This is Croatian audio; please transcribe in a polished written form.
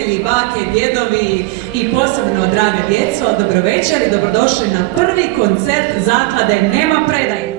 roditelji, bake, djedovi i posebno draga djeco, dobro večer i dobrodošli na prvi koncert zaklade Nema predaje.